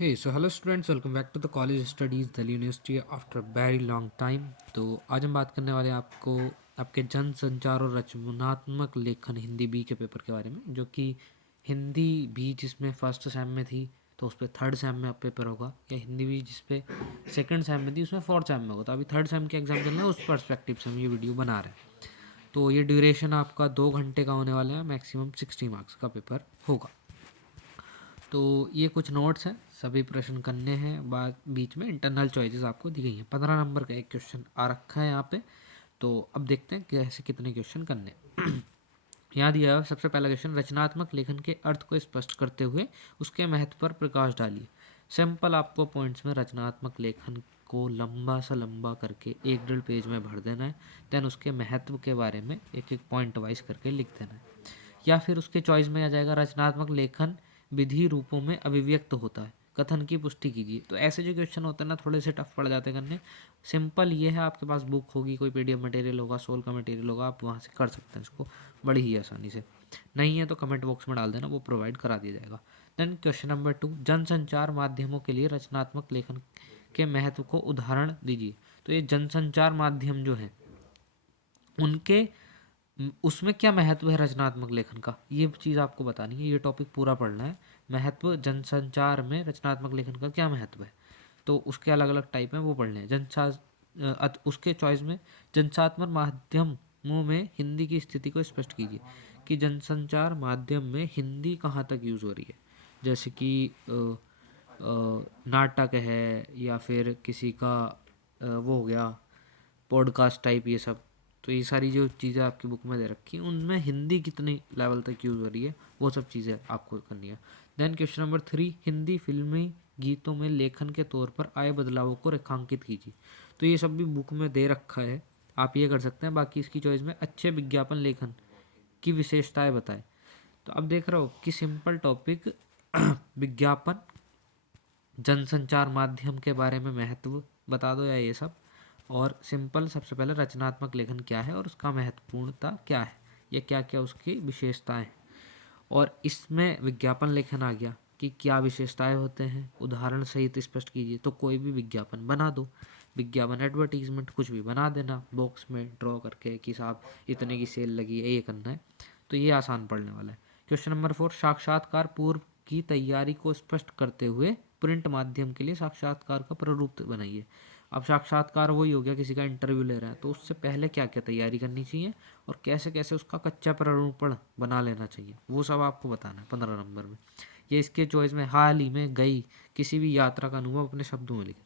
Hey, so hello students, welcome back to the college studies Delhi University after a very long time। तो आज हम बात करने वाले हैं आपके जनसंचार और रचनात्मक लेखन हिंदी बी के पेपर के बारे में, जो कि हिंदी बी जिसमें फर्स्ट सेम में थी तो उस पर थर्ड सेम में अब पेपर होगा, या हिंदी बी जिस पे सेकंड सेम में थी उसमें फोर्थ सेम में होगा। तो अभी थर्ड सेम के एग्जाम चल रहे हैं, उस पर्सपेक्टिव से हम ये वीडियो बना रहे हैं। तो ये ड्यूरेशन आपका 2 घंटे का होने वाला है, मैक्सिमम 60 मार्क्स का पेपर होगा। तो ये कुछ नोट्स हैं, सभी प्रश्न करने हैं। बाद बीच में इंटरनल चॉइसेस आपको दी गई हैं। 15 नंबर का एक क्वेश्चन आ रखा है यहाँ पे। तो अब देखते हैं कैसे कितने क्वेश्चन करने हैं। यहाँ दिया है सबसे पहला क्वेश्चन, रचनात्मक लेखन के अर्थ को स्पष्ट करते हुए उसके महत्व पर प्रकाश डालिए। सिंपल आपको पॉइंट्स में रचनात्मक लेखन को लंबा सा लंबा करके 1-1.5 पेज में भर देना है। देन उसके महत्व के बारे में एक एक पॉइंट वाइज करके लिख देना है। या फिर उसके चॉइस में आ जाएगा, रचनात्मक लेखन विधि रूपों में अभिव्यक्त होता है, कथन की पुष्टि कीजिए। तो ऐसे जो क्वेश्चन होते हैं ना, थोड़े से टफ पड़ जाते हैं करने। सिंपल ये है, आपके पास बुक होगी, कोई पीडीएफ मटेरियल होगा, सोल का मटेरियल होगा, आप वहाँ से कर सकते हैं इसको बड़ी ही आसानी से। नहीं है तो कमेंट बॉक्स में डाल देना, वो प्रोवाइड करा दिया जाएगा। देन क्वेश्चन नंबर 2, जनसंचार माध्यमों के लिए रचनात्मक लेखन के महत्व को उदाहरण दीजिए। तो ये जनसंचार माध्यम जो है उनके उसमें क्या महत्व है रचनात्मक लेखन का, ये चीज़ आपको बतानी है। ये टॉपिक पूरा पढ़ना है। महत्व जनसंचार में रचनात्मक लेखन का क्या महत्व है, तो उसके अलग अलग टाइप हैं, वो पढ़ने हैं। उसके चॉइस में जनसात्मक माध्यमों में हिंदी की स्थिति को स्पष्ट कीजिए कि जनसंचार माध्यम में हिंदी कहाँ तक यूज़ हो रही है। जैसे कि नाटक है, या फिर किसी का वो हो गया पॉडकास्ट टाइप, ये सब। तो ये सारी जो चीज़ें आपकी बुक में दे रखी हैं उनमें हिंदी कितनी लेवल तक यूज़ हो रही है, वो सब चीज़ें आपको करनी है। देन क्वेश्चन नंबर 3, हिंदी फिल्मी गीतों में लेखन के तौर पर आए बदलावों को रेखांकित कीजिए। तो ये सब भी बुक में दे रखा है, आप ये कर सकते हैं। बाकी इसकी चॉइस में अच्छे विज्ञापन लेखन की विशेषताएं बताएं। तो अब देख रहे हो कि सिंपल टॉपिक विज्ञापन, जनसंचार माध्यम के बारे में महत्व बता दो, या ये सब। और सिंपल सबसे पहले रचनात्मक लेखन क्या है और उसका महत्वपूर्णता क्या है, या क्या क्या उसकी विशेषताएं हैं। और इसमें विज्ञापन लेखन आ गया कि क्या विशेषताएं होते हैं, उदाहरण सहित स्पष्ट कीजिए। तो कोई भी विज्ञापन बना दो, विज्ञापन एडवर्टीजमेंट कुछ भी बना देना, बॉक्स में ड्रॉ करके कि साहब इतने की सेल लगी है, ये करना है। तो ये आसान पड़ने वाला है। क्वेश्चन नंबर 4, साक्षात्कार पूर्व की तैयारी को स्पष्ट करते हुए प्रिंट माध्यम के लिए साक्षात्कार का प्रारूप बनाइए। अब साक्षात्कार वही हो गया, किसी का इंटरव्यू ले रहा है, तो उससे पहले क्या क्या तैयारी करनी चाहिए और कैसे कैसे उसका कच्चा प्रारूपण बना लेना चाहिए, वो सब आपको बताना है 15 नंबर में। ये इसके चॉइस में, हाल ही में गई किसी भी यात्रा का अनुभव अपने शब्दों में लिखें।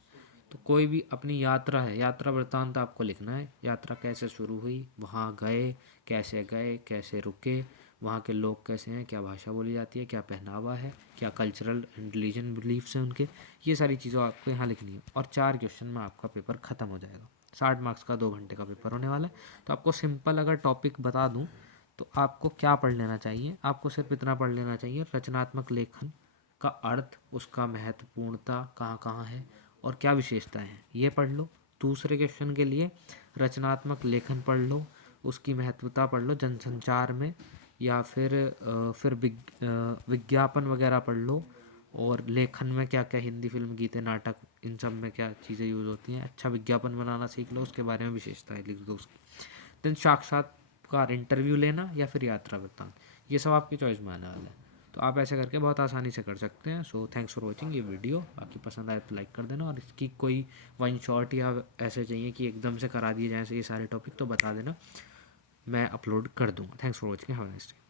तो कोई भी अपनी यात्रा है, यात्रा वृत्तांत आपको लिखना है। यात्रा कैसे शुरू हुई, वहाँ गए, कैसे रुके, वहाँ के लोग कैसे हैं, क्या भाषा बोली जाती है, क्या पहनावा है, क्या कल्चरल एंड रिलीजन बिलीफ्स हैं उनके, ये सारी चीज़ें आपको यहाँ लिखनी है। और 4 क्वेश्चन में आपका पेपर ख़त्म हो जाएगा। 60 मार्क्स का 2 घंटे का पेपर होने वाला है। तो आपको सिंपल अगर टॉपिक बता दूँ तो आपको क्या पढ़ लेना चाहिए, आपको सिर्फ इतना पढ़ लेना चाहिए, रचनात्मक लेखन का अर्थ, उसका महत्वपूर्णता कहाँ कहाँ है और क्या विशेषताएं हैं, ये पढ़ लो। दूसरे क्वेश्चन के लिए रचनात्मक लेखन पढ़ लो, उसकी महत्वता पढ़ लो जनसंचार में, या फिर विज्ञापन वगैरह पढ़ लो। और लेखन में क्या क्या हिंदी फिल्म, गीते, नाटक, इन सब में क्या चीज़ें यूज़ होती हैं। अच्छा विज्ञापन बनाना सीख लो, उसके बारे में विशेषताएं लिख दो उसकी। देन साक्षात्कार, इंटरव्यू लेना या फिर यात्रा वृत्तांत, ये सब आपकी चॉइस में आने वाला है। तो आप ऐसे करके बहुत आसानी से कर सकते हैं। सो थैंक्स फॉर वॉचिंग ये वीडियो। बाकी पसंद आए तो लाइक कर देना, और इसकी कोई वन शॉट या ऐसे चाहिए कि एकदम से करा दिए जाए ये सारे टॉपिक, तो बता देना, मैं अपलोड कर दूँगा। Thanks for watching, have a nice day.